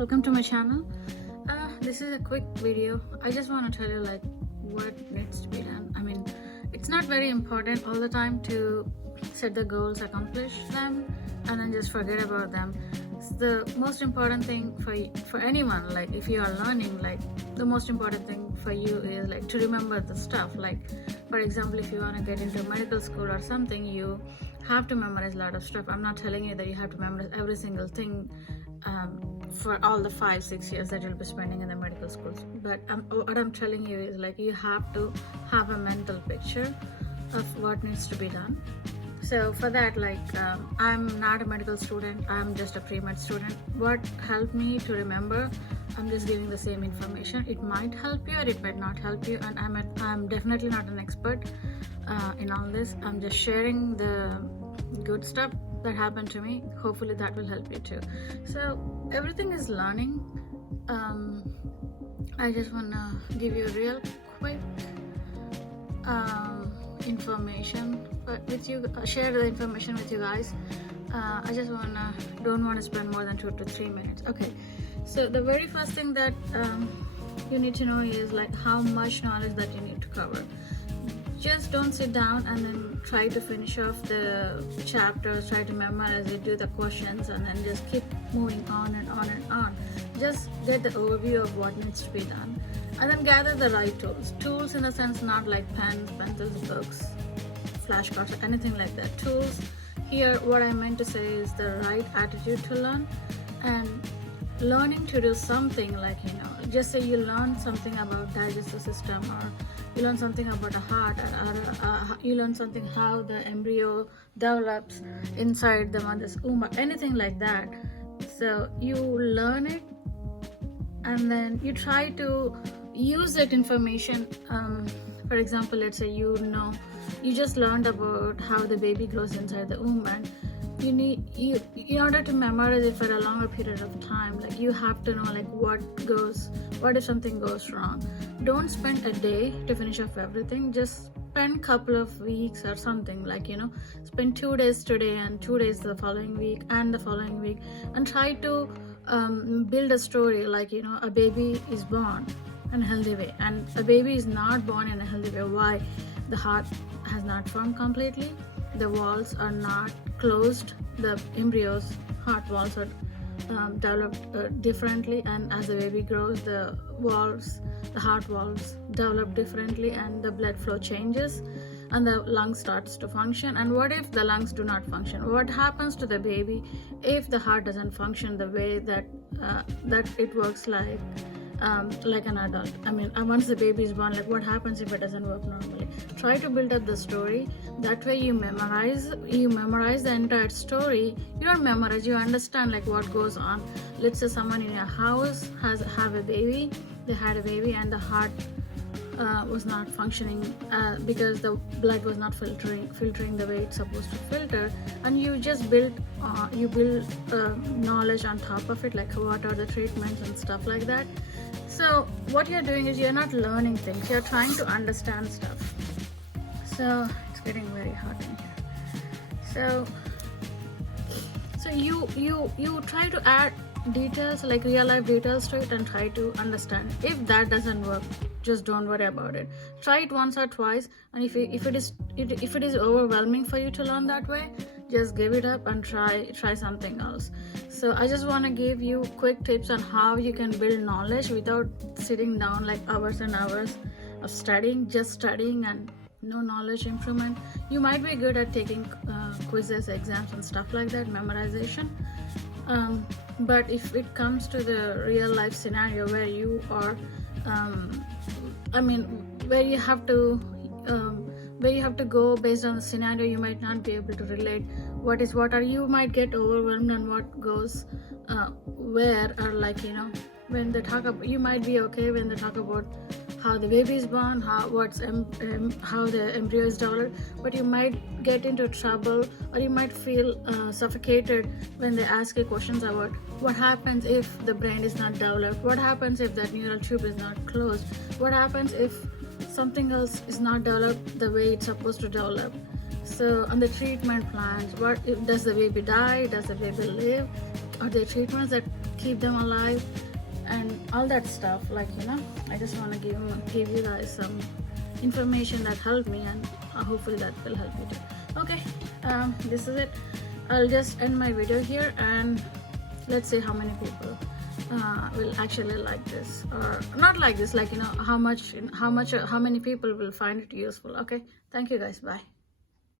welcome to my channel. This is a quick video. I just want to tell you like what needs to be done. I mean, it's not very important all the time to set the goals, accomplish them, and then just forget about them. It's the most important thing for anyone. Like if you are learning, like the most important thing for you is like to remember the stuff. Like for example, if you want to get into medical school or something, you have to memorize a lot of stuff. I'm not telling you that you have to memorize every single thing for all the 5-6 years that you'll be spending in the medical schools, but what I'm telling you is like you have to have a mental picture of what needs to be done. So for that, like I'm not a medical student, I'm just a pre-med student. What helped me to remember, I'm just giving the same information. It might help you or it might not help you, and I'm definitely not an expert in all this. I'm just sharing the good stuff that happened to me. Hopefully that will help you too. So everything is learning. I just want to give you a real quick information with you, share the information with you guys. I just don't want to spend more than 2 to 3 minutes. Okay, so the very first thing that you need to know is like how much knowledge that you need to cover. Just don't sit down and then try to finish off the chapters, try to memorize it, do the questions, and then just keep moving on and on and on. Just get the overview of what needs to be done, and then gather the right tools. Tools in the sense not like pens, pencils, books, flashcards, or anything like that. Tools here, what I meant to say is the right attitude to learn, and learning to do something like, just say you learn something about digestive system, or you learn something about a heart, or you learn something how the embryo develops inside the mother's womb, or anything like that. So you learn it and then you try to use that information. For example, let's say you just learned about how the baby grows inside the womb, and in order to memorize it for a longer period of time, like you have to know like what if something goes wrong. Don't spend a day to finish off everything. Just spend a couple of weeks or something, like spend 2 days today and 2 days the following week and the following week, and try to build a story like a baby is born in a healthy way, and a baby is not born in a healthy way. Why? The heart has not formed completely, the walls are not closed, the embryo's heart walls are developed differently, and as the baby grows, the heart walls develop differently, and the blood flow changes, and the lung starts to function. And what if the lungs do not function? What happens to the baby if the heart doesn't function the way that it works like an adult? I mean, once the baby is born, like what happens if it doesn't work normally? Try to build up the story. That way you memorize the entire story. You don't memorize, you understand like what goes on. Let's say someone in your house have a baby, they had a baby, and the heart was not functioning because the blood was not filtering the way it's supposed to filter, and you just build knowledge on top of it, like what are the treatments and stuff like that. So what you're doing is you're not learning things, you're trying to understand stuff. So it's getting very hot in here. So you try to add details, like real life details to it, and try to understand. If that doesn't work, just don't worry about it. Try it once or twice, and if it is overwhelming for you to learn that way, just give it up and try something else. So I just want to give you quick tips on how you can build knowledge without sitting down like hours and hours of studying, just studying and no knowledge improvement. You might be good at taking quizzes, exams and stuff like that, memorization, but if it comes to the real life scenario where you are where you have to go based on the scenario, you might not be able to relate you might get overwhelmed and what goes where, or like when they talk about, you might be okay when they talk about how the baby is born, how the embryo is developed, but you might get into trouble, or you might feel suffocated when they ask you questions about what happens if the brain is not developed, what happens if that neural tube is not closed, what happens if something else is not developed the way it's supposed to develop. So on the treatment plans, does the baby die, does the baby live, or their treatments that keep them alive, and all that stuff. Like, you know, I just want to give you guys some information that helped me, and hopefully that will help you too. Okay, this is it. I'll just end my video here, and let's see how many people will actually like this, or not like this, like, you know, how many people will find it useful. Okay, thank you guys, bye.